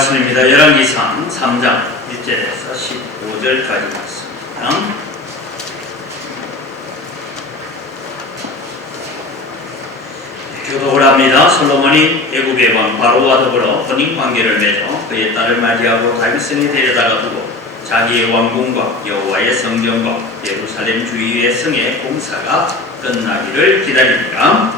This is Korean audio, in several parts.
말씀입니다. 열왕기상 3장 1절에서 15절까지 말씀입니다. 교독을 합니다. 솔로몬이 애국의 왕 바로와 더불어 혼인관계를 맺어 그의 딸을 맞이하고 다윗성에 데려다가 두고 자기의 왕궁과 여호와의 성전과 예루살렘 주위의 성의 공사가 끝나기를 기다립니다.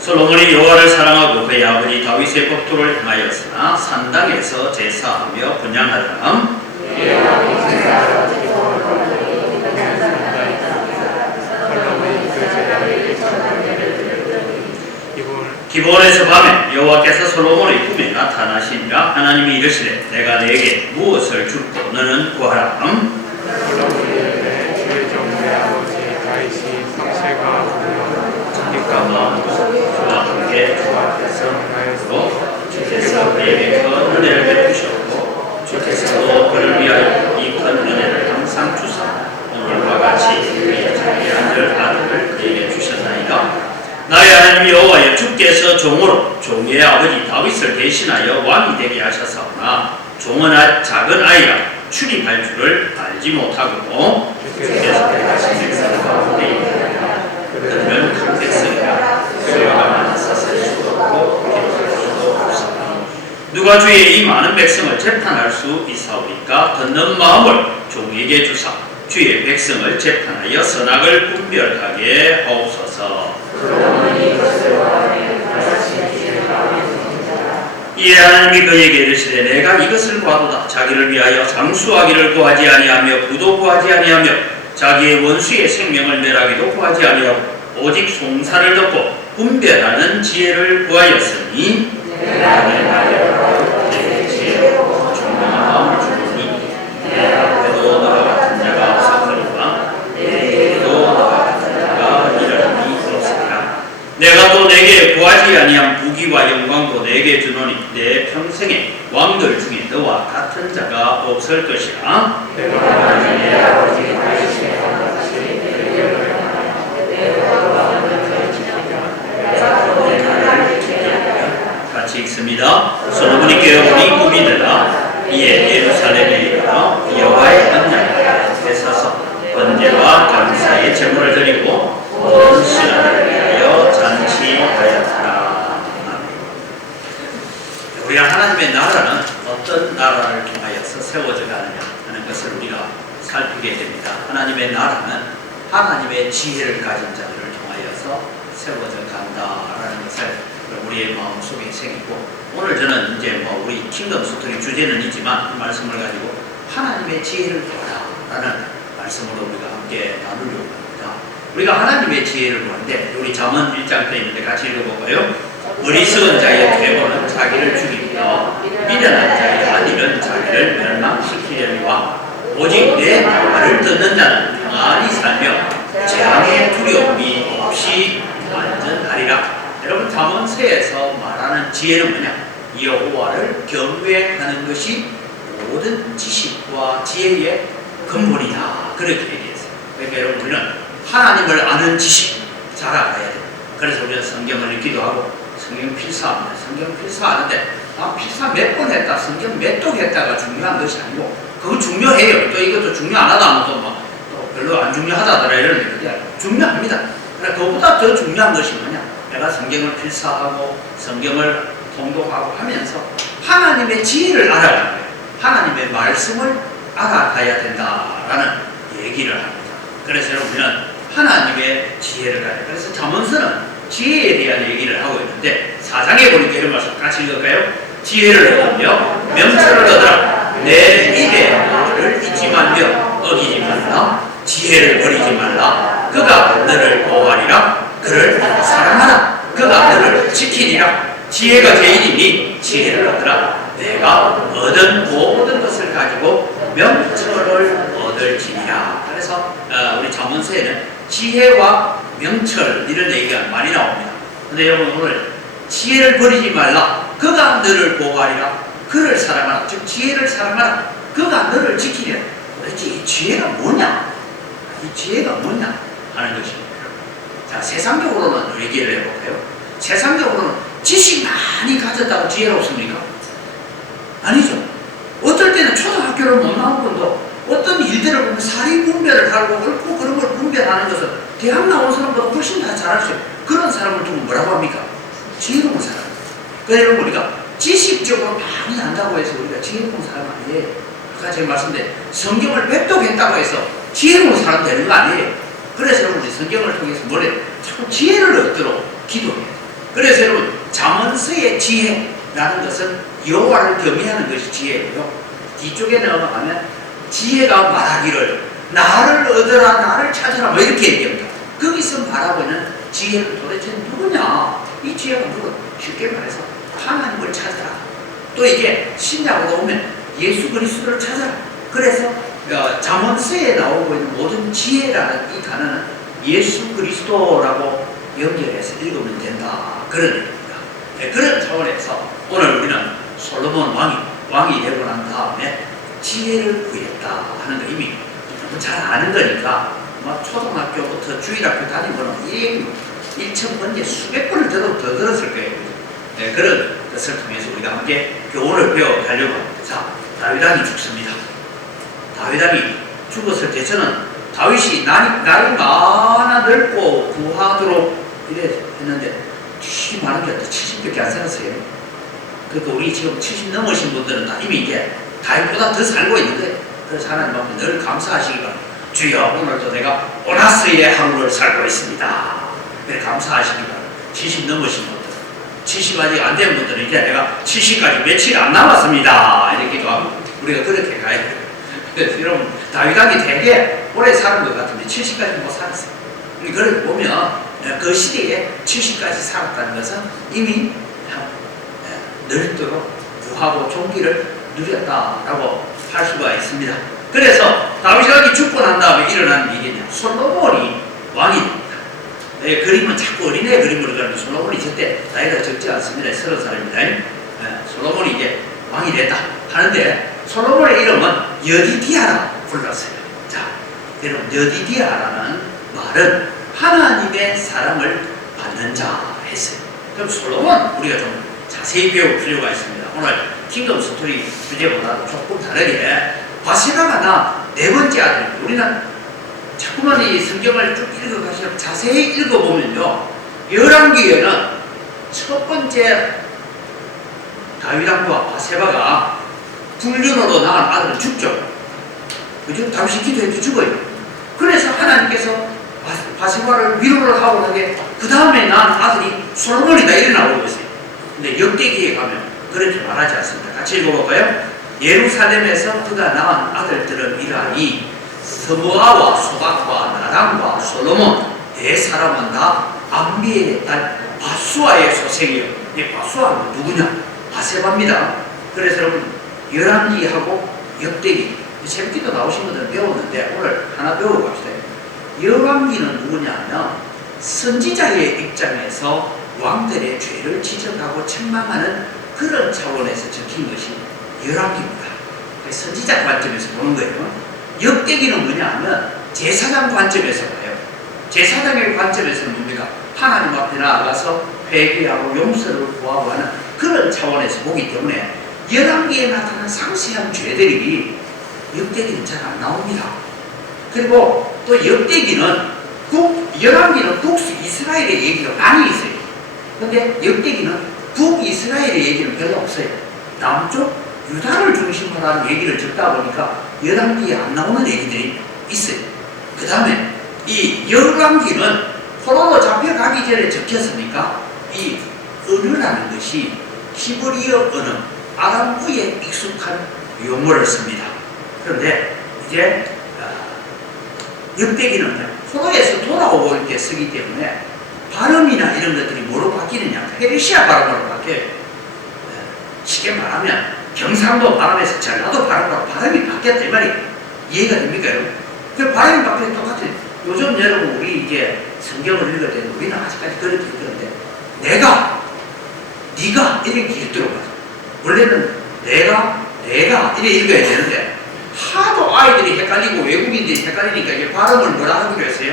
솔로몬이 여호와를 사랑하고 그의 아버지 다윗의 법도를 행하였으나 산당에서 제사하며 분향하더라. 기브온에서 밤에 여호와께서 솔로몬의 꿈에 나타나시니라. 하나님이 이르시되 내가 네게 무엇을 줄고 너는 구하라. 주의 종의 아버지 다윗이 성체가 잠깐만 주와 함께 주 앞에서 하였고 주께서 그에게 큰 은혜를 베푸셨고 주께서도 그를 위하여 이 큰 은혜를 항상 주사 오늘과 같이 그의 자기 아들을 그에게 주셨나이다. 나의 하나님 여호와여, 주께서 종으로 종의 아버지 다윗을 대신하여 왕이 되게 하셨사오나 종은 작은 아이라 출입할 줄을 알지 못하고 주께서 택하신 백성 가운데 있느니라. 그들은 큰 백성이라 수요가 많아서 셀 수도 없고 기록할 수도 없으나 누가 주의 이 많은 백성을 재판할 수 있사오리까? 듣는 마음을 종에게 주사 주의 백성을 재판하여 선악을 분별하게 하옵소서. 이에 하나님이 그에게 이르시되 내가 이것을 구하도다. 자기를 위하여 장수하기를 구하지 아니하며 부도 구하지 아니하며 자기의 원수의 생명을 멸하기도 구하지 아니하고 오직 송사를 덮고 분별하는 지혜를 구하였으니 내가 내 말대로 내게 지혜로 중요한 마음을 주노니 내 앞에도 너와 같은 자가 없었거니와 내게도 너와 같은 자가 이르니 없으리라. 내가 또 내게 구하지 아니한 부귀와 영광도 내게 주노니 내 평생에 왕들 중에 너와 같은 자가 없을 것이라. 같이 읽습니다. 솔로몬이 깨어보니 꿈이 되라. 이에 예루살렘에 이르러 여호와의 언약궤 앞에 서서 번제와 감사의 제물을 드리고 온 신하를 위하여 잔치하였더라. 우리가 하나님의 나라는 어떤 나라를 통하여서 세워져 가느냐 하는 것을 우리가 살피게 됩니다. 하나님의 나라는 하나님의 지혜를 가진 자들을 통하여서 세워져 간다라는 것을 우리의 마음속에 새기고, 오늘 저는 이제 우리 킹덤 스토리 주제는 있지만 이 말씀을 가지고 하나님의 지혜를 구하라라는 말씀으로 우리가 함께 나누려고 합니다. 우리가 하나님의 지혜를 구하는데 우리 잠언 1장 때 있는데 같이 읽어볼까요? 어리석은 자의 퇴보는 자기를 죽이며 미련한 자의 안일은 자기를 멸망시키려니와 오직 내 말을 듣는 자는 평안히 살며 재앙의 두려움이 없이 완전하리라. 여러분, 잠언서에서 말하는 지혜는 뭐냐? 여호와를 경외하는 것이 모든 지식과 지혜의 근본이다. 그렇게 얘기했어요. 그러니까 여러분, 우리는 하나님을 아는 지식 잘 알아야 돼요. 그래서 우리는 성경을 읽기도 하고 성경 필사합니다. 성경 필사하는데 필사 몇 번 했다, 성경 몇 독 했다가 중요한 것이 아니고, 그거 중요해요. 또 이것도 중요 안 하다 하면 또 별로 안 중요하다더라 이러는데 그게 중요합니다. 그러니까 그보다 더 중요한 것이 뭐냐? 내가 성경을 필사하고 성경을 통독하고 하면서 하나님의 지혜를 알아가는 거예요. 하나님의 말씀을 알아가야 된다라는 얘기를 합니다. 그래서 여러분은 하나님의 지혜를 가야 돼요. 그래서 잠언서는 지혜에 대한 얘기를 하고 있는데 4장에 보니까 이런 말씀 같이 읽을까요? 지혜를 얻으며 명철을 얻으라. 내 입의 말을 잊지 말며 어기지 말라. 지혜를 버리지 말라. 그가 너를 보호하리라. 그를 사랑하라. 그가 너를 지키리라. 지혜가 제일이니 지혜를 얻으라. 내가 얻은 모든 것을 가지고 명철을 얻을지니라. 그래서 우리 잠언서에는 지혜와 명철 이런 얘기가 많이 나옵니다. 근데 여러분, 오늘 지혜를 버리지 말라. 그가 너를 보호하리라. 그를 사랑하라. 즉 지혜를 사랑하라. 그가 너를 지키리라. 도대체 이 지혜가 뭐냐? 이 지혜가 뭐냐 하는 것입니다. 자, 세상적으로는 얘기를 해볼까요? 세상적으로는 지식 많이 가졌다고 지혜롭습니까? 아니죠. 어떨 때는 초등학교를 못 나온 분도 어떤 일들을 보면 사리 분별을 하고 옳고 그런 걸 분별하는 것은 대학 나온 사람보다 훨씬 다 잘할 수 있어요. 그런 사람을 두고 뭐라고 합니까? 지혜로운 사람. 그래서 우리가 지식적으로 많이 안다고 해서 우리가 지혜로운 사람 아니에요. 아까 제가 말씀드린 성경을 획독했다고 해서 지혜로운 사람 되는 거 아니에요. 그래서 여러분 성경을 통해서 뭐래요? 자꾸 지혜를 얻도록 기도해요. 그래서 여러분 잠언서의 지혜라는 것은 여호와를 경외하는 것이 지혜고요. 뒤쪽에 넘어가면 지혜가 말하기를 나를 얻으라 나를 찾으라 뭐 이렇게 얘기합니다. 거기서 말하고 있는 지혜는 도대체 누구냐? 이 지혜가 누구? 쉽게 말해서 하나님을 찾아라. 또 이게 신약으로 오면 예수 그리스도를 찾아라. 그래서 잠언서에 나오고 있는 모든 지혜라는 이 단어는 예수 그리스도라고 연결해서 읽으면 된다. 그런 얘기입니다. 네, 그런 차원에서 오늘 우리는 솔로몬 왕이 되고 난 다음에 지혜를 구했다 하는 거 이미 잘 아는 거니까 초등학교부터 주일학교 다니고는 1,000번 수백 번을 더 들었을 거예요. 네, 그런 것을 통해서 우리가 함께 교훈을 배워가려고 합니다. 자, 다윗 왕이 죽습니다. 다윗 왕이 죽었을 때 저는 다윗이 날이 많아 넓고 부하도록 이래 했는데 70 많은 게 어때? 70밖에 안 살았어요. 그러니까 우리 지금 70 넘으신 분들은 다 이미 이제 다윗보다 더 살고 있는데 그래서 하나님 앞에 늘 감사하시기 바랍니다. 주여 오늘도 내가 오나스의 하루를 살고 있습니다. 그래 감사하시기 바랍니다. 70 넘으신 분들 70 아직 안 된 분들은 이제 내가 70까지 며칠 안 남았습니다. 이렇게도 하고 우리가 그렇게 가야 돼요. 그래서 여러분 다윗 왕이 되게 오래 사는 것 같은데 70까지 못 살았어요. 그걸 보면 그 시대에 70까지 살았다는 것은 이미 넓도록 부하고 존귀를 누렸다라고 할 수가 있습니다. 그래서 다윗 왕이 죽고 난 다음에 일어난 일이냐? 솔로몬이 왕이 됩니다. 네, 그림은 자꾸 어린애 그림으로 그러는데 솔로몬이 저때 나이가 적지 않습니다. 30살입니다. 솔로몬이 이제 왕이 됐다 하는데 솔로몬의 이름은 여디디아라 불렀어요. 자, 여러분 여디디아라는 말은 하나님의 사랑을 받는 자 했어요. 그럼 솔로몬 우리가 좀 자세히 배울 필요가 있습니다. 오늘 킹덤 스토리 주제보다 조금 다르게 바세바가 나 네 번째 아들. 우리는 자꾸만 이 성경을 쭉 읽어가시면 자세히 읽어보면요, 열왕기에는 첫 번째 다윗 왕과 바세바가 불륜으로 낳은 아들은 죽죠. 그죠? 다윗이 기도해도 죽어요. 그래서 하나님께서 바세바를 위로를 하고 나게 그 다음에 낳은 아들이 솔로몬이다 이래 나오고 있어요. 근데 역대기에 가면 그렇게 말하지 않습니다. 같이 읽어볼까요? 예루살렘에서 그가 낳은 아들들은 이러하니 스무아와 소박과 나람과 솔로몬 네 사람은 다 암비의 딸 바수아의 소생이요. 이 바수아는 누구냐? 바세바입니다. 그래서 여러분 열왕기하고 역대기 재밌기도 나오신 분들은 배웠는데 오늘 하나 배우고 갑시다. 열왕기는 누구냐 하면 선지자의 입장에서 왕들의 죄를 지적하고 책망하는 그런 차원에서 적힌 것이 열왕기입니다. 선지자 관점에서 보는 거예요. 역대기는 뭐냐 하면 제사장 관점에서 봐요. 제사장의 관점에서는 뭡니까? 하나님 앞에 나아가서 회개하고 용서를 구하고 하는 그런 차원에서 보기 때문에 열왕기에 나타난 상세한 죄들이 역대기는 잘 안 나옵니다. 그리고 또 역대기는 열왕기는 북수 이스라엘의 얘기가 많이 있어요. 근데 역대기는 북이스라엘의 얘기는 별로 없어요. 남쪽 유다를 중심으로 하는 얘기를 적다 보니까 열왕기에 안 나오는 얘기들이 있어요. 그 다음에 이 열왕기는 포로로 잡혀가기 전에 적혔으니까 이 언어라는 것이 히브리어 언어, 아람어에 익숙한 용어를 씁니다. 그런데 이제 역대기는 포로에서 돌아올 때 쓰기 때문에 발음이나 이런 것들이 뭐로 바뀌느냐? 페르시아 발음으로 바뀌어요. 쉽게 말하면 경상도 발음에서 전라도 발음으로 발음이 바뀌었다 이 말이 이해가 됩니까 여러분? 그 발음이 바뀌면 똑같아요. 요즘 여러분 우리 이제 성경을 읽을 때는 우리는 아직까지 그렇게 읽는데 네가 이렇게 읽도록 하죠. 원래는 내가 이렇게 읽어야 되는데 하도 아이들이 헷갈리고 외국인들이 헷갈리니까 이게 발음을 뭐라 하기로 했어요?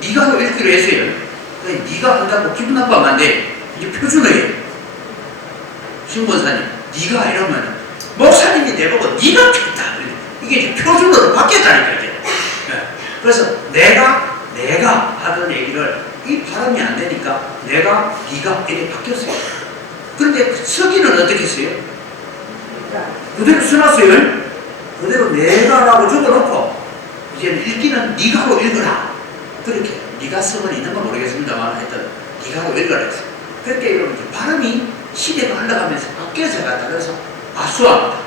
네가로 읽기로 했어요. 그래, 네가 한다고 기분 나쁘면 안 돼. 이게 표준어예요. 신권사님, 네가 이러면 목사님이 내보고 네가 했다. 이게 이제 표준어로 바뀌었다니까 이제. 네. 그래서 내가 하던 얘기를 이 발음이 안 되니까 네가 이렇게 바뀌었어요. 그런데 서기는 어떻게 했어요? 그대로 써놨어요. 그대로 내가라고 적어놓고 이제 읽기는 네가로 읽어라. 그렇게 네가 쓰면 있는 건 모르겠습니다만 하여튼 네가로 읽어라 했어요. 그렇게 이러면 발음이 시대가 흘러가면서 바뀌어서 갔다 그래서 아수합니다.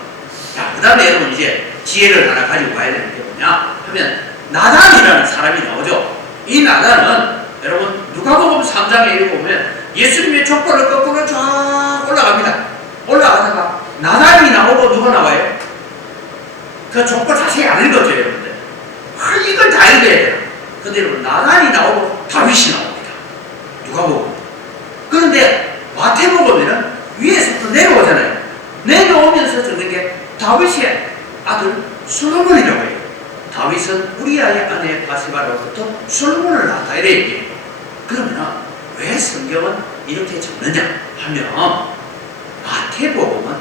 자, 그 다음에 여러분 이제 지혜를 하나 가지고 가야 되는 게 뭐냐 하면 나단이라는 사람이 나오죠. 이 나단은 여러분 누가복음 3장에 읽어보면 예수님의 족보를 거꾸로 쫙 올라갑니다. 올라가다가 나단이 나오고 누가 나와요? 그 족보 자세히 안 읽었죠 여러분들. 이걸 다 읽어야 돼요. 근데 여러분 나단이 나오고 다윗이 나옵니다. 누가복음. 그런데 마태복음에는 위에서부터 내려오잖아요. 내려오면서 적는 게 다윗의 아들 솔로몬이라고 해요. 다윗은 우리아의 아내 바세바로부터 솔로몬을 낳았다 이래 얘기해요. 그러면 왜 성경은 이렇게 적느냐 하면 마태복음은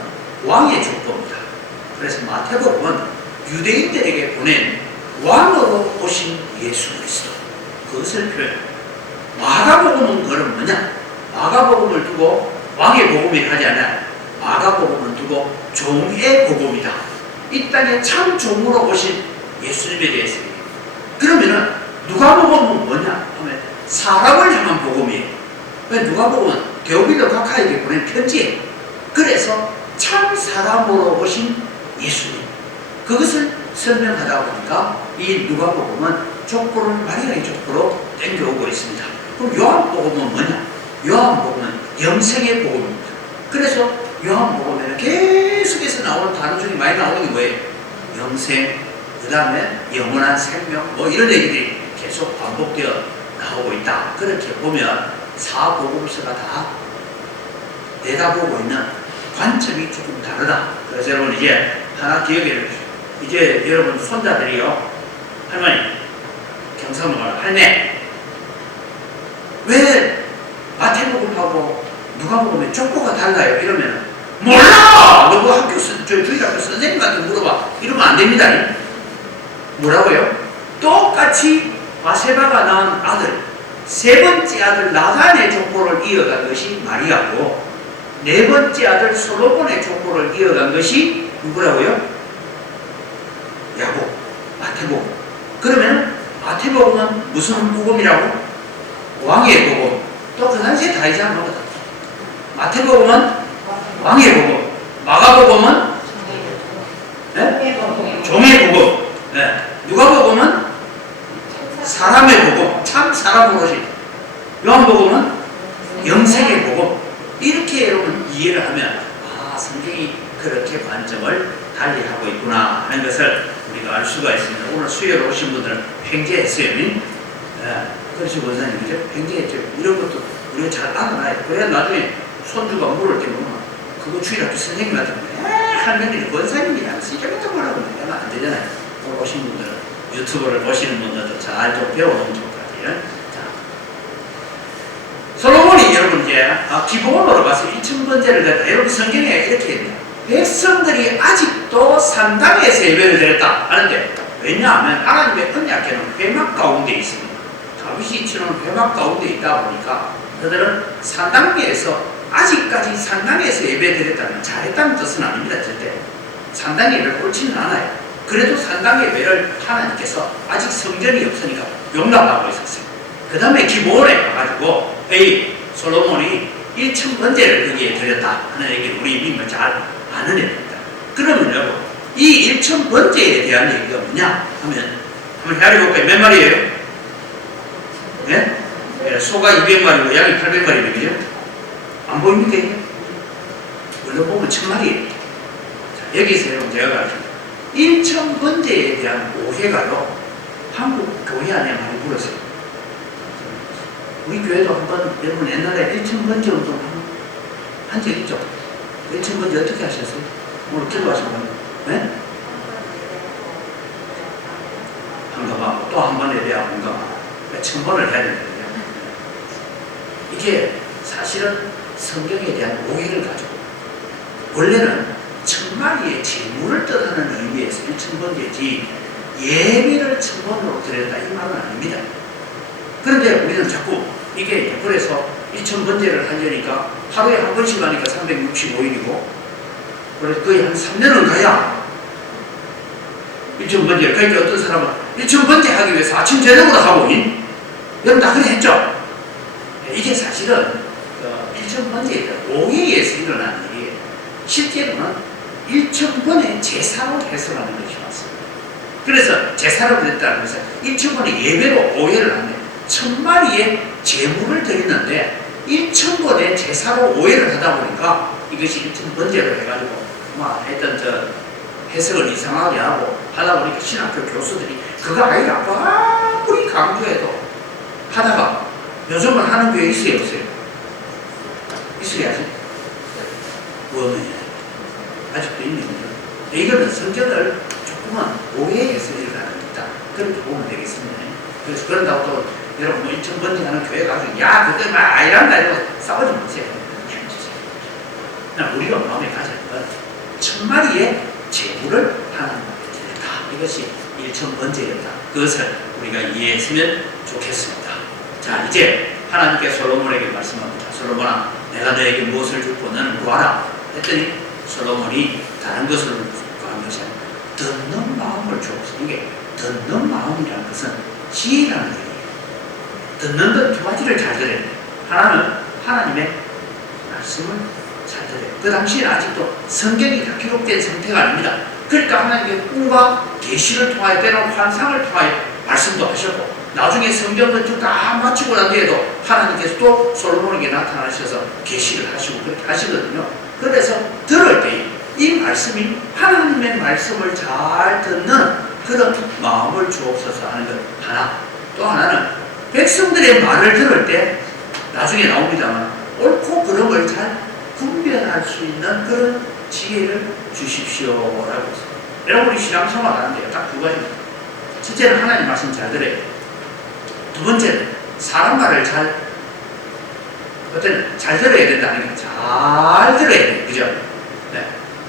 왕의 족보입니다. 그래서 마태복음은 유대인들에게 보낸 왕으로 오신 예수 그리스도 그것을 표현합니다. 마가복음은 그럼 뭐냐? 마가복음을 두고 왕의 복음이 하지 않아요. 마가복음은 두고 종의 복음이다. 이 땅에 참 종으로 오신 예수님에 대해서 얘기해요. 그러면은 누가복음은 뭐냐 하면 사람을 향한 복음이에요. 누가복음은 데오빌로 각하에게 보낸 편지예요. 그래서 참 사람으로 오신 예수님 그것을 설명하다 보니까 이 누가복음은 족보를 마리아의 족보로 땡겨오고 있습니다. 그럼 요한복음은 뭐냐? 요한복음은 영생의 복음입니다. 그래서 요한복음에는 계속해서 나오는 단어 중에 많이 나오는 게 뭐예요? 영생, 그 다음에 영원한 생명 뭐 이런 얘기들이 계속 반복되어 나오고 있다. 그렇게 보면 사복음서가 다 내다보고 있는 관점이 조금 다르다. 그래서 여러분 이제 하나 기억해 주십시오. 이제 여러분 손자들이요, 할머니 경상도가 할매 왜 마태복음하고 누가복음의 족보가 달라요? 이러면 몰라! 너그 학교 주일학교 선생님한테 물어봐. 이러면 안 됩니다. 뭐라고요? 똑같이 바세바가 낳은 아들 세 번째 아들 나단의 족보를 이어간 것이 마리아고 네 번째 아들 솔로몬의 족보를 이어간 것이 누구라고요? 야곱, 마태복음. 그러면 마태복음은 무슨 복음이라고? 왕의 복음. 또 그 당시에 다 이상 거거든. 마태복음은 왕의 복음. 마가복음은 네? 종의 복음. 네. 누가복음은 사람의 복음. 참 사람으로 오신. 요한복음은 영생의 복음. 이렇게 여러분 이해를 하면 성경이 그렇게 관점을 달리하고 있구나 하는 것을 우리가 알 수가 있습니다. 오늘 수요일에 오신 분들은 횡재했어요. 그렇지 원사님 그죠? 횡재했죠. 이런 것도 우리가 잘 알아놔야 돼. 그래야 나중에 손주가 물을 때 보면 그거 주일학교 선생님한테 할머니는 원사님이랑 시작부터 뭐라고 하면 안 되잖아요. 오신 분들은 유튜브를 보시는 분들도 잘 좀 배워놓으면 좋을 것 같아요. 솔로몬이 여러분 이제 기본으로 봐서 2000번째를 드렸다. 여러분 성경에 이렇게 합니다. 백성들이 아직도 산당에서 예배를 드렸다 하는데 왜냐하면 하나님의 언약궤는 회막 가운데 있습니다. 다윗이 치는 회막 가운데 있다 보니까 그들은 산당에서 아직까지 산당에서 예배 드렸다면 잘했다는 뜻은 아닙니다. 절대 산당 예배를 옳지는 않아요. 그래도 산당 예배를 하나님께서 아직 성전이 없으니까 용납하고 있었어요. 그 다음에 기본에 가가지고 솔로몬이 1000번제를 거기에 드렸다 하는 얘기를 우리 이미 잘 아는 애입니다. 그러면 여러분 이 1000번제에 대한 얘기가 뭐냐 하면 한번 헤아려볼까요? 몇 마리예요? 네? 소가 200마리고 양이 800마리면 그죠? 안 보입니까 이게? 물론 보면 1000마리예요. 여기서 여러분 제가 가르칩니다. 1000번제에 대한 오해가요 한국 교회 안에 많이 불었어요. 우리 교회도 한번 여러분 옛날에 1000번째 운동 한 적 있죠? 1000번째 어떻게 하셨어요? 오늘 기도하신 분? 네? 한가마 또 한 번 예배하고 한가마 1000번을 해야 되거든요. 이게 사실은 성경에 대한 오해를 가지고 원래는 천마리의 제물을 뜻하는 의미에서 일천번제지 예배를 천번으로 드렸다 이 말은 아닙니다. 그런데 우리는 자꾸 이게 그래서 일천번제를 하려니까 하루에 한 번씩 하니까 365일이고 그래서 거의 한 3년은 가야 일천번제를. 그러니까 어떤 사람은 일천번제 하기 위해서 아침 저녁으로 하고 여러분 다 그래 했죠. 이게 사실은 일천번제에 대한 오해에서 일어나는 일이에요. 실제로는 일천번의 제사로 해석하는 것이 맞습니다. 그래서 제사로 드렸다는 것은 일천번의 예배로 오해를 하면 천마리의 제물을 드리는데 일천번의 제사로 오해를 하다 보니까 이것이 일천번제로 해가지고 하여튼 해석을 이상하게 하고 하다 보니까 신학교 교수들이 그거 아니라 아무리 강조해도 하다가 요즘은 하는 교회 있어요 없어요? 있어야지. 뭐는 아직도 있는 거죠. 이거는 성경을 조금은 오해해서 일어나는 거다. 그렇게 보면 되겠습니다. 그래서 그런다고 또 여러분 뭐 일천번제 하는 교회 가서 야 그거 막 아니란다 이러고 싸우지 마세요. 그냥 우리가 마음에 가져야 건 천마리의 제물을 하나님께 드렸다. 이것이 일천번제였다. 그것을 우리가 이해했으면 좋겠습니다. 자 이제 하나님께 솔로몬에게 말씀합니다. 솔로몬아 내가 너에게 무엇을 주고 너는 구하라 했더니 솔로몬이 다른 것을 구한 것이 아니라 듣는 마음을 주옵소서. 이게 듣는 마음이라는 것은 지혜라는 얘기예요. 듣는 것 두 가지를 잘 들어야 돼요. 하나는 하나님의 말씀을 잘 들어요. 그 당시에는 아직도 성경이 다 기록된 상태가 아닙니다. 그러니까 하나님의 꿈과 계시를 통하여 때로는 환상을 통하여 말씀도 하셨고 나중에 성경 건축 다 마치고 난 뒤에도 하나님께서 또 솔로몬에게 나타나셔서 계시를 하시고 그렇게 하시거든요. 그래서 들을 때 이 말씀이 하나님의 말씀을 잘 듣는 그런 마음을 주옵소서 하는 것 하나. 또 하나는 백성들의 말을 들을 때 나중에 나옵니다만 옳고 그름을 잘 분별할 수 있는 그런 지혜를 주십시오라고 했습니다. 여러분이 신앙생활 하는데요. 딱 두 가지입니다. 첫째는 하나님 말씀 잘 들어야 돼요. 두 번째는 사람 말을 잘 들어야 된다는 게 잘 들어야 돼요. 그죠? 네.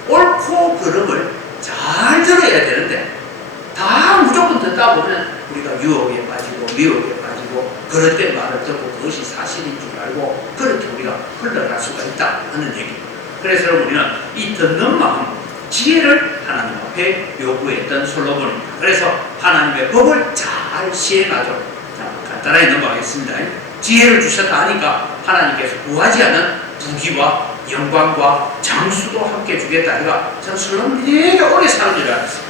옳고 그름을 잘 들어야 되는데 다 무조건 듣다 보면 우리가 유혹에 빠지고 미혹에 빠지고 그럴 때 말을 듣고 그것이 사실인 줄 알고 그렇게 우리가 흘러갈 수가 있다 하는 얘기입니다. 그래서 우리는 이 듣는 마음, 지혜를 하나님 앞에 요구했던 솔로몬입니다. 그래서 하나님의 법을 잘 시행하죠. 자, 간단하게 넘어가겠습니다. 지혜를 주셨다 하니까 하나님께서 구하지 않은 부귀와 영광과 장수도 함께 주겠다. 그러니까 전 솔로몬이 되게 오래 사는 줄 알았어요.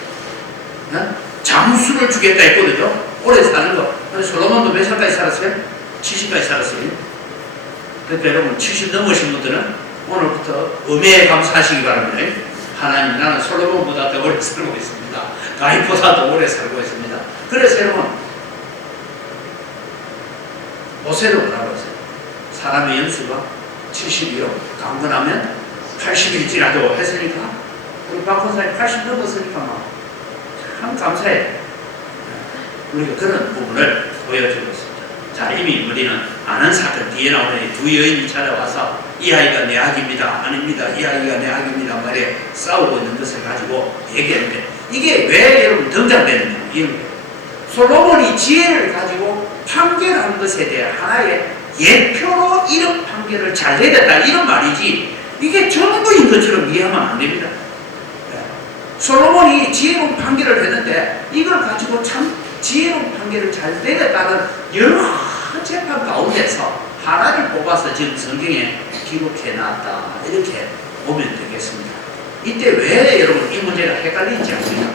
장수를 주겠다 했거든요. 오래 사는 거. 근데 솔로몬도 몇 살까지 살았어요? 70까지 살았어요. 그러니까 여러분 70 넘으신 분들은 오늘부터 음해에 감사하시기 바랍니다. 하나님 나는 솔로몬보다 더 오래 살고 있습니다. 다윗보다 더 오래 살고 있습니다. 그래서 여러분 모세도 뭐라고 했어요? 사람의 연수가 70이요. 강건하면 80일지라도 했으니까 우리 박 권사님 80 넘었으니까 참 감사해. 우리가 그런 부분을 보여주고 있습니다. 자, 이미 우리는 아는 사건 뒤에 나오는 두 여인이 찾아와서 이 아이가 내 아기입니다. 아닙니다. 이 아이가 내 아기입니다. 말에 싸우고 있는 것을 가지고 얘기했는데 이게 왜 여러분 등장되느냐. 솔로몬이 지혜를 가지고 판결한 것에 대해 하나의 예표로 이런 판결을 잘 내렸다 이런 말이지 이게 전부인 것처럼 이해하면 안 됩니다. 솔로몬이 지혜로운 판결을 했는데 이걸 가지고 참 지혜로운 판결을 잘 내렸다는 여러 재판 가운데서 하나를 뽑아서 지금 성경에 기록해놨다 이렇게 보면 되겠습니다. 이때 왜 여러분 이 문제가 헷갈리는지 압니까?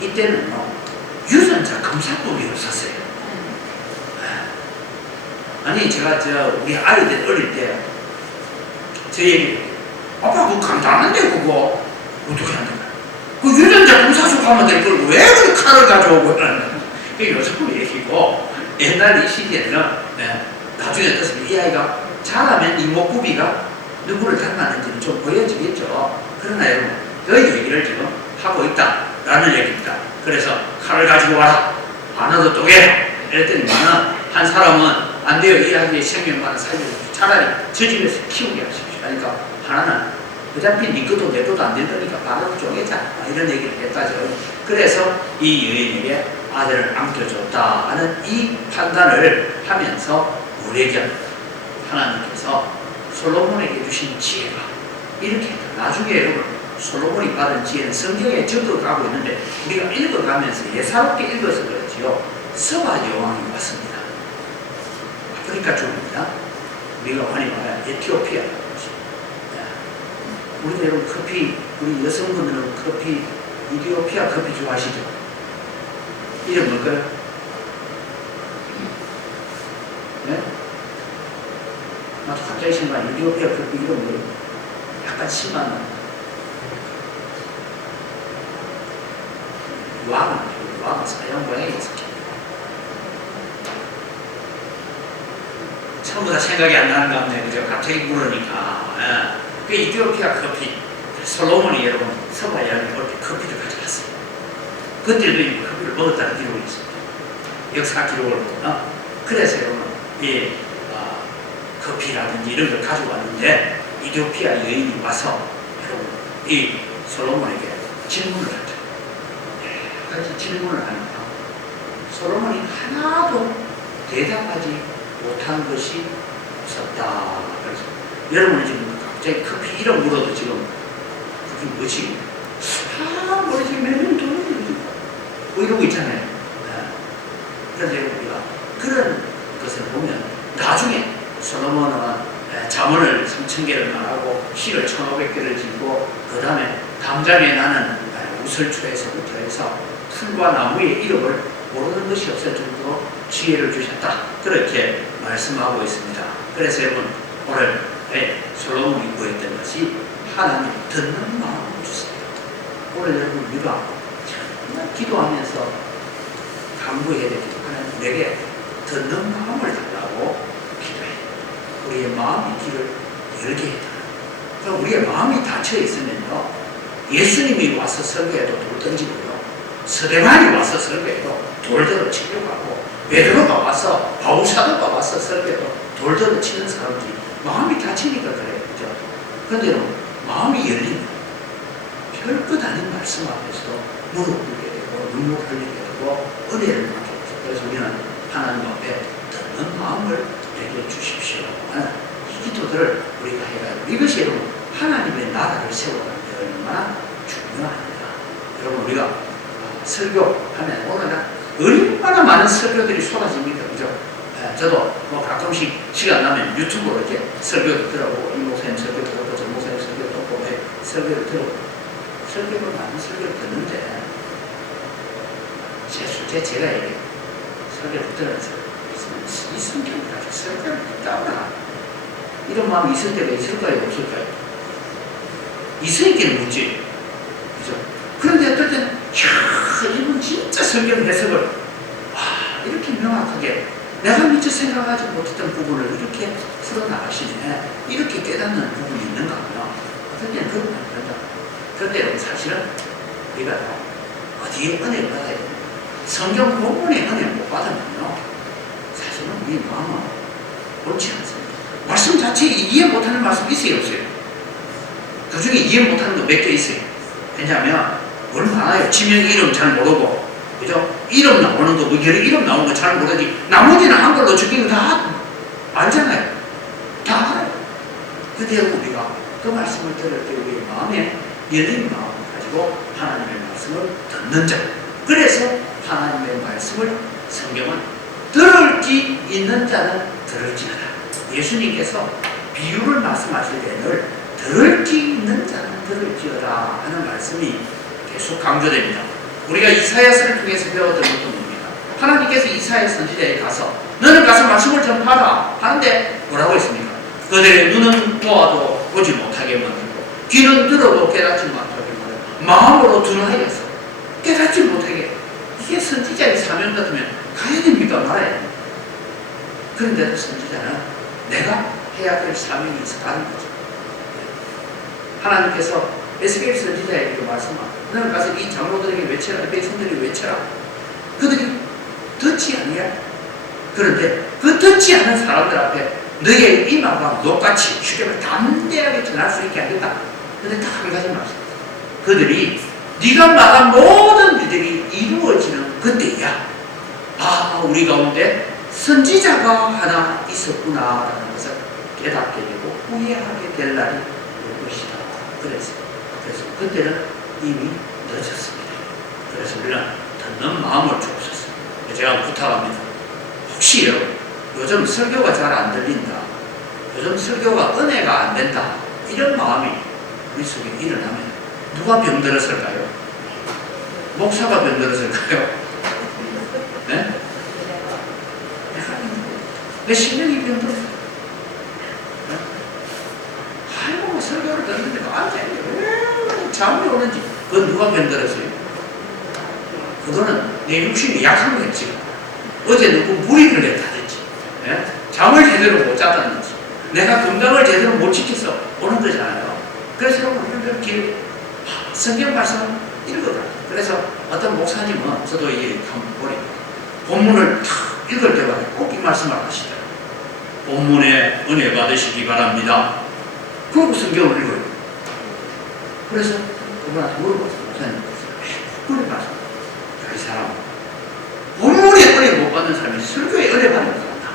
이때는 유전자 검사법이 없었어요. 아니 제가 우리 아이들 어릴 때 제 얘기 아빠 그거 간단한데 그거 어떻게 한다 그 유전자 검사소 가면 될 걸 왜 그 칼을 가져오고 그러는 그게 요즘 얘기고 옛날 이 시기에는 나중에 어떻습니까? 이 아이가 자라면 이목구비가 누구를 닮았는지는 좀 보여지겠죠. 그러나 여러분 그 얘기를 지금 하고 있다라는 얘기입니다. 그래서 칼을 가지고 와라 안 와도 또 해 이랬더니만은 한 사람은 안 돼요. 이 아이의 생명만을 살려주십시오. 차라리 저 집에서 키우게 하십시오. 그러니까 하나는 어차피 네 것도 내 것도 안 된다니까 바로 쪼개자. 이런 얘기를 했다죠. 그래서 이 여인에게 아들을 안겨줬다 하는 이 판단을 하면서 우리에게 하나님께서 솔로몬에게 주신 지혜가 이렇게 했다. 나중에 여러분 솔로몬이 받은 지혜는 성경에 적어가고 있는데 우리가 읽어가면서 예사롭게 읽어서 그렇지요. 서바 여왕이 왔습니다. 아프리카 쪽입니다. 우리가 흔히 말하는 에티오피아. 우리도 여러분 커피, 우리 여성분들은 커피, 이디오피아 커피 좋아하시죠? 이름 뭘까요? 네? 나도 갑자기 생각나. 이디오피아 커피 이름 뭐예요? 약간 심한 왕은 사양 모양이 있었죠. 처음부터 생각이 안 나는 것 같네요. 그죠? 갑자기 물으니까. 그 이디오피아 커피, 솔로몬이 여러분 서바야에 올 때 커피를 가져갔어요. 그때도 이 커피를 먹었다는 기록이 있습니다. 역사 기록을 보면. 그래서 여러분, 이 커피라든지 이런 걸 가져왔는데 이디오피아 여인이 와서 여러분 이 솔로몬에게 질문을 하죠. 같이 질문을 하니까 솔로몬이 하나도 대답하지 못한 것이 없었다. 그래서 여러분은 지금 갑자기 커피 이름 물어도 지금 그게 뭐지? 모르지 몇년 돈이 뭐 이러고 있잖아요. 그런데 우리가 그런 것을 보면 나중에 솔로몬은 잠언을 3000개를 말하고 시를 1500개를 짓고 그 다음에 당장에 나는 우설초에서부터 해서 풀과 나무의 이름을 모르는 것이 없을 정도로 지혜를 주셨다. 그렇게 말씀하고 있습니다. 그래서 여러분 오늘 솔로몬이 구했던 것이 하나님 듣는 마음을 주세요. 오늘 여러분 우리가 정말 기도하면서 간구해야 되겠죠. 하나님 우리에게 듣는 마음을 달라고 기도해요. 우리의 마음의 길을 열게 해달라고. 그럼 우리의 마음이 닫혀 있으면요 예수님이 와서 설교해도 돌 던지고요 스데반이 와서 설교해도 돌들어 치려고 하고 베드로가 와서 바울사도가 와서 설교해도 돌들어 치는 사람들이 마음이 닫히니까 그래요. 그죠? 그런데 마음이 열리면 별것 아닌 말씀 앞에서도 무릎 꿇게 되고 눈물 흘리게 되고 은혜를 받게 되죠. 그래서 우리는 하나님 앞에 듣는 마음을 내게 주십시오 하는 이 기도들을 우리가 해야 해요. 이것이 여러분 하나님의 나라를 세워가는 데 얼마나 중요합니다. 여러분 우리가 설교하면 오늘은 얼마나 많은 설교들이 쏟아집니다. 그죠? 저도 뭐 가끔씩 시간 나면 유튜브로 이렇게 설교를 들어보고 이 목사님 설교 듣고 저 목사님 설교 듣고 설교를 들어보고 설교를 많은 설교를 듣는데 제가 이렇게 설교를 들으면서 이 성경을 가지고 설교를 듣다가 이런 마음이 있을 때가 있을까요? 없을까요? 있으니까 묻지. 그죠? 그런데 어떨 때는 이분 진짜 성경 해석을 이렇게 명확하게 내가 미처 생각하지 못했던 부분을 이렇게 풀어나가시네. 이렇게 깨닫는 부분이 있는가 하면 어떨 때는 그런 안 된다. 그런데 여러분 사실은 우리가 어디에 은혜를 받아야 됩니까? 성경 본문에 은혜 못 받으면요 사실은 우리 마음은 옳지 않습니다. 말씀 자체에 이해 못하는 말씀 있어요 없어요? 그 중에 이해 못하는 거 몇 개 있어요. 왜냐하면 얼마나요? 지명 이름 잘 모르고 그죠? 이름 나오는 거, 뭐 여러 이름 나오는 거 잘 모르지. 나머지는 한글로 적힌 거 다 알잖아요. 다 알아요. 근데 우리가 그 말씀을 들을 때 우리의 마음에 열린 마음을 가지고 하나님의 말씀을 듣는 자. 그래서 하나님의 말씀을 성경은 들을 지 있는 자는 들을지어다. 예수님께서 비유를 말씀하실 때 늘 들을 지 있는 자는 들을지어다 하는 말씀이 계속 강조됩니다. 우리가 이사야서를 통해서 배웠던 것도 뭡니까? 하나님께서 이사야 선지자에 가서 너는 가서 말씀을 전파하라 하는데 뭐라고 했습니까? 그들의 눈은 보아도 보지 못하게 만들고 귀는 들어도 깨닫지 못하게 만들고 마음으로 둔하여서 깨닫지 못하게. 이게 선지자의 사명 같으면 가야 됩니까? 말아야 됩니까? 그런데도 선지자는 내가 해야 될 사명이 있어 다른 거죠. 하나님께서 에스겔 선지자에게 말씀하고 너는 가서 이 장로들에게 외쳐라, 백성들에게 외쳐라. 그들이 듣지 아니야. 그런데 그 듣지 그렇지 않은 사람들 앞에 너의 이마가 녹같이 쉽게 말해 담대하게 전할 수 있게 하겠다. 근데 딱 한 가지 말씀. 그들이 네가 말한 모든 일들이 이루어지는 그때야. 아, 우리 가운데 선지자가 하나 있었구나라는 것을 깨닫게 되고 후회하게 될 날이 올 것이다. 그래서 그때는 이미 늦었습니다. 그래서 우리는 듣는 마음을 주옵소서. 제가 부탁합니다. 혹시요, 요즘 설교가 잘 안 들린다, 요즘 설교가 은혜가 안 된다, 이런 마음이 우리 속에 일어나면 누가 병들었을까요? 목사가 병들었을까요? 네? 내 심령이 병들었어요. 네? 아이고, 설교를 듣는데 왜 잠이 오는지. 그건 누가 병들었어요? 그거는 내 육신이 약한 거였지. 어제 누구 무리를 했다든지, 예? 잠을 제대로 못 잤다든지, 내가 건강을 제대로 못 지켜서 오는 거잖아요. 그래서 여러분, 성경 말씀 읽어라. 그래서 어떤 목사님은, 저도 이 한번 보니까 본문을 탁 읽을 때마다 꼭 이 말씀을 하시더라고요. 본문에 은혜 받으시기 바랍니다. 그리고 성경을 읽어요. 그래서 그분한테 물어봤어요. 목사님, 그래 말씀. 이 사람, 본문에 은혜 못 받는 사람이 설교에 은혜 받는 사람이다.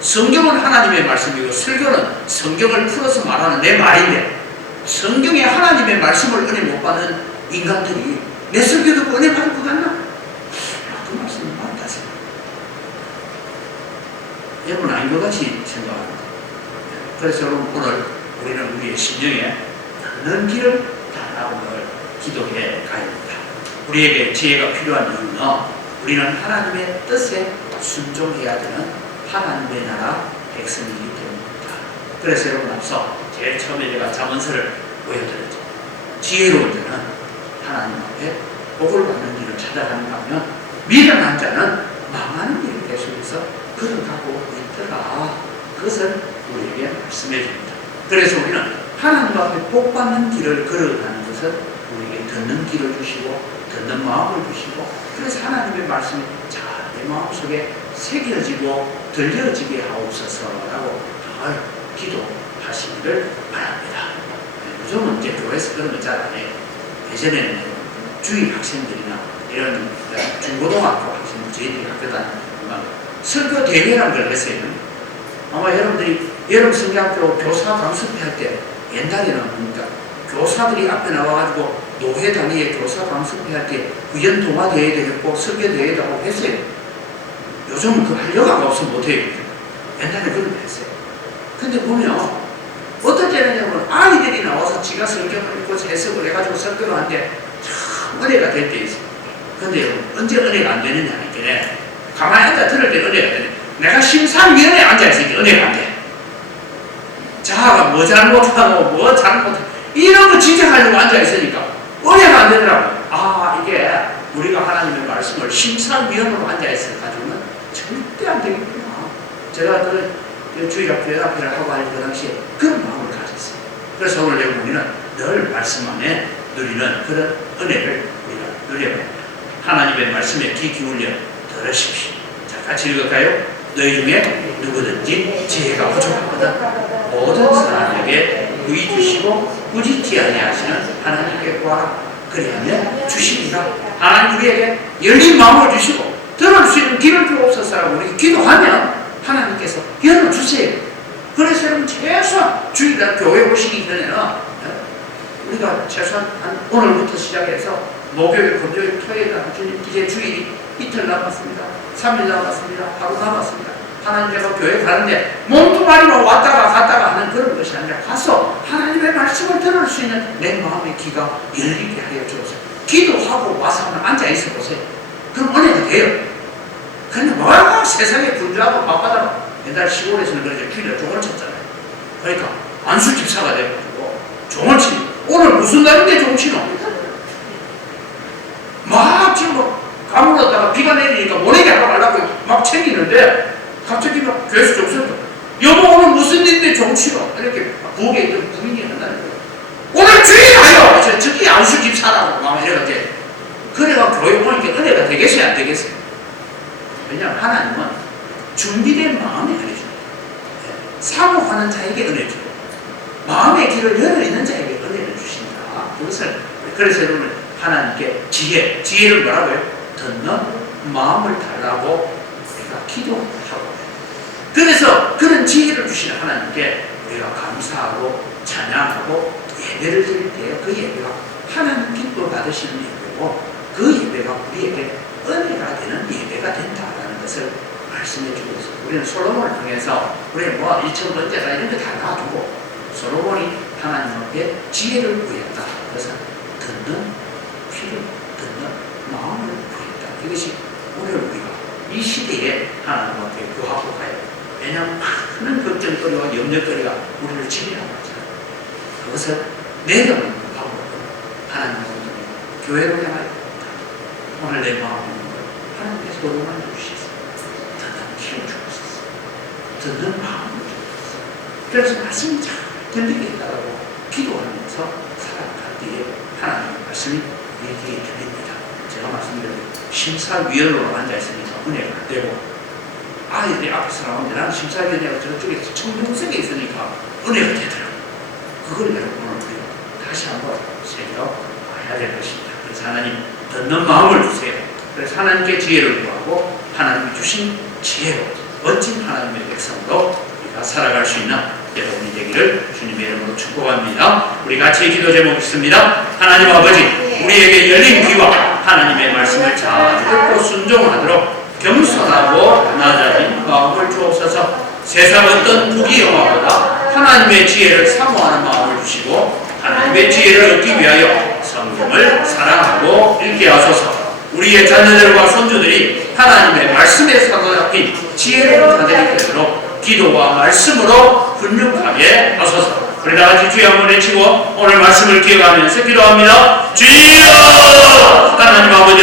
성경은 하나님의 말씀이고 설교는 성경을 풀어서 말하는 내 말인데, 성경에 하나님의 말씀을 은혜 못 받는 인간들이 내 설교 듣고 은혜 받을 것 같나? 그 말씀이 맞다 생각합니다. 여러분 아닌 것 같이 생각합니다. 그래서 여러분, 오늘 우리는 우리의 심령에 닿는 길을 따라오늘 기도해 가야 합니다. 우리에게 지혜가 필요한 이유는 우리는 하나님의 뜻에 순종해야 되는 하나님의 나라 백성이기 때문입니다. 그래서 여러분, 앞서 제일 처음에 제가 잠언서를 보여드렸죠. 지혜로운 자는 하나님 앞에 복을 받는 길을 찾아가는가 하면 미련한 자는 망하는 길을 계속해서 걸어가고 있더라. 그것을 우리에게 말씀해 줍니다. 그래서 우리는 하나님 앞에 복 받는 길을 걸어가는 것을 우리에게 듣는 길을 주시고 듣는 마음을 주시고, 그래서 하나님의 말씀이 잘 내 마음속에 새겨지고 들려지게 하옵소서라고 늘 기도하시기를 바랍니다. 요즘은 이제 교회에서 그런 거 잘 안 해요. 예전에는 주일 학생들이나 이런 중고등학교 학생들, 저희들이 학교 다니면 설교 대회라는 걸 했어요. 아마 여러분들이 여름 성경학교 교사 강습할 때, 옛날에는 그러니까 교사들이 앞에 나와가지고 노회 단위의 교사 강습할 때 구연 동화 대회도 했고 설교 대회도 하고 했어요. 요즘은 그 할 여가가 없으면 못해요. 옛날에 그런 거 했어요. 근데 보면 어떨 때는 아이들이 나와서 지가 성경을 읽고 해석을 해가지고 설교를 하는데 참 은혜가 될 때 있어요. 근데 언제 은혜가 안 되느냐 하니까, 가만히 앉아 들을 때 은혜가 되네. 내가 심사위원회에 앉아있으니까 은혜가 안 돼. 자아가 뭐 잘못하고 뭐 잘못하고 이런 거 지적하려고 앉아있으니까 은혜가 안 되더라고. 아, 이게 우리가 하나님의 말씀을 심사위원으로 앉아있어가지고는 절대 안 되겠구나. 제가 그 주일학교 연합회를 하고 할 그 당시에 그런 마음을 가졌어요. 그래서 오늘 우리는 늘 말씀 안에 누리는 그런 은혜를 우리가 누려야 합니다. 하나님의 말씀에 귀 기울여 들으십시오. 자, 같이 읽을까요? 너희 중에 누구든지 지혜가 부족하거든 모든 사람에게 부이 주시고 꾸짖지 아니하시는 하나님께 구하라. 그리하면 주시리라. 하나님 우리에게 열린 마음을 주시고 들을 수 있는 길을 주옵소서라고 우리 기도하면 하나님께서 열어주세요. 그래서 여러분, 최소한 주일날 교회 오시기 전에는 우리가 최소한 오늘부터 시작해서 목요일, 금요일, 토요일, 이제 주일이 이틀 남았습니다. 3일 남았습니다. 하루 남았습니다. 하나님께서 교회 가는데 몸뚱아리로 왔다가 갔다가 하는 그런 것이 아니라 가서 하나님의 말씀을 들을 수 있는 내 마음의 귀가 열리게 하여 주옵소서. 기도하고 와서 한번 앉아있어 보세요. 그럼 은혜가 돼요. 근데 뭐 세상에 분주하고 바빠다가 옛날 시골에서는 그래서 주일에 종을 쳤잖아요. 그러니까 안수 집사가 돼가지고 종을 치고, 오늘 무슨 날인데 종 치노? 막 지금 가물었다가 비가 내리니까 모내게 하러 가려고 막 챙기는데 갑자기 막 교회에서 종 쳤다. 여보, 오늘 무슨 일인데 종 치노? 이렇게 부엌에 있던 부인이 한다는 거예요. 오늘 주일하여! 저기 안수 집사라고 막 이렇게. 그래가 교회 오니까 은혜가 되겠어요, 안 되겠어요? 왜냐하면 하나님은 준비된 마음에 그래줍니다. 사모하는 자에게 은혜 주고 마음의 길을 열어있는 자에게 은혜를 주신다. 그것을 그래서 여러분 하나님께 지혜를 뭐라고요? 듣는 마음을 달라고 우리가 기도하고 그래서 그런 지혜를 주시는 하나님께 우리가 감사하고 찬양하고 예배를 드릴 때 그 예배가 하나님 기뻐 받으시는 예배고 그 예배가 우리에게 은혜가 되는 예배가 된다라는 것을 말씀해 주고 있습니다. 우리는 솔로몬을 통해서 우리는 뭐 1,000번째가 이런 거 다 놔두고 솔로몬이 하나님 앞에 지혜를 구했다. 그래서 듣는 귀를 듣는 마음을 구했다. 이것이 오늘 우리가 이 시대에 하나님 앞에 구하고 가야 돼요. 왜냐하면 많은 걱정거리와 염려거리가 우리를 지배하고 있잖아요. 그것을 내려놓는 방법으로 하나님의 교회로 향하여 오늘 내 마음을 하나님께서 도움을 주시겠어요. 듣는 귀를 주옵소서. 듣는 마음을 주옵소서. 그래서 말씀이 잘 들리게 해달라고 기도하면서 살아갈 때에 하나님의 말씀이 우리에게 들립니다. 제가 말씀드린 심사위원으로 앉아있으니까 은혜가 안 되고 아이들이 앞에서 나오는데 나는 심사위원회가 저쪽에 청중석에 있으니까 은혜가 되더라고요. 그걸 여러분 오늘 우리가 다시 한번 새겨봐야 될 것입니다. 그래서 하나님 듣는 마음을 주세요. 그래서 하나님께 지혜를 구하고 하나님이 주신 지혜로 멋진 하나님의 백성으로 우리가 살아갈 수 있는 여러분이 되기를 주님의 이름으로 축복합니다. 우리 같이 기도 제목 있습니다. 하나님 아버지 우리에게 열린 귀와 하나님의 말씀을 잘 듣고 순종하도록 겸손하고 낮아진 마음을 주옵소서. 세상 어떤 부귀 영화보다 하나님의 지혜를 사모하는 마음을 주시고 하나님의 지혜를 얻기 위하여 성경을 사랑하고 읽게 하소서. 우리의 자녀들과 손주들이 하나님의 말씀에 사로잡힌 지혜를 받을 되도록 기도와 말씀으로 훈육하게 하소서. 우리 다 같이 주여 한번 외치고 오늘 말씀을 기억하면서 기도합니다. 주여! 하나님 아버지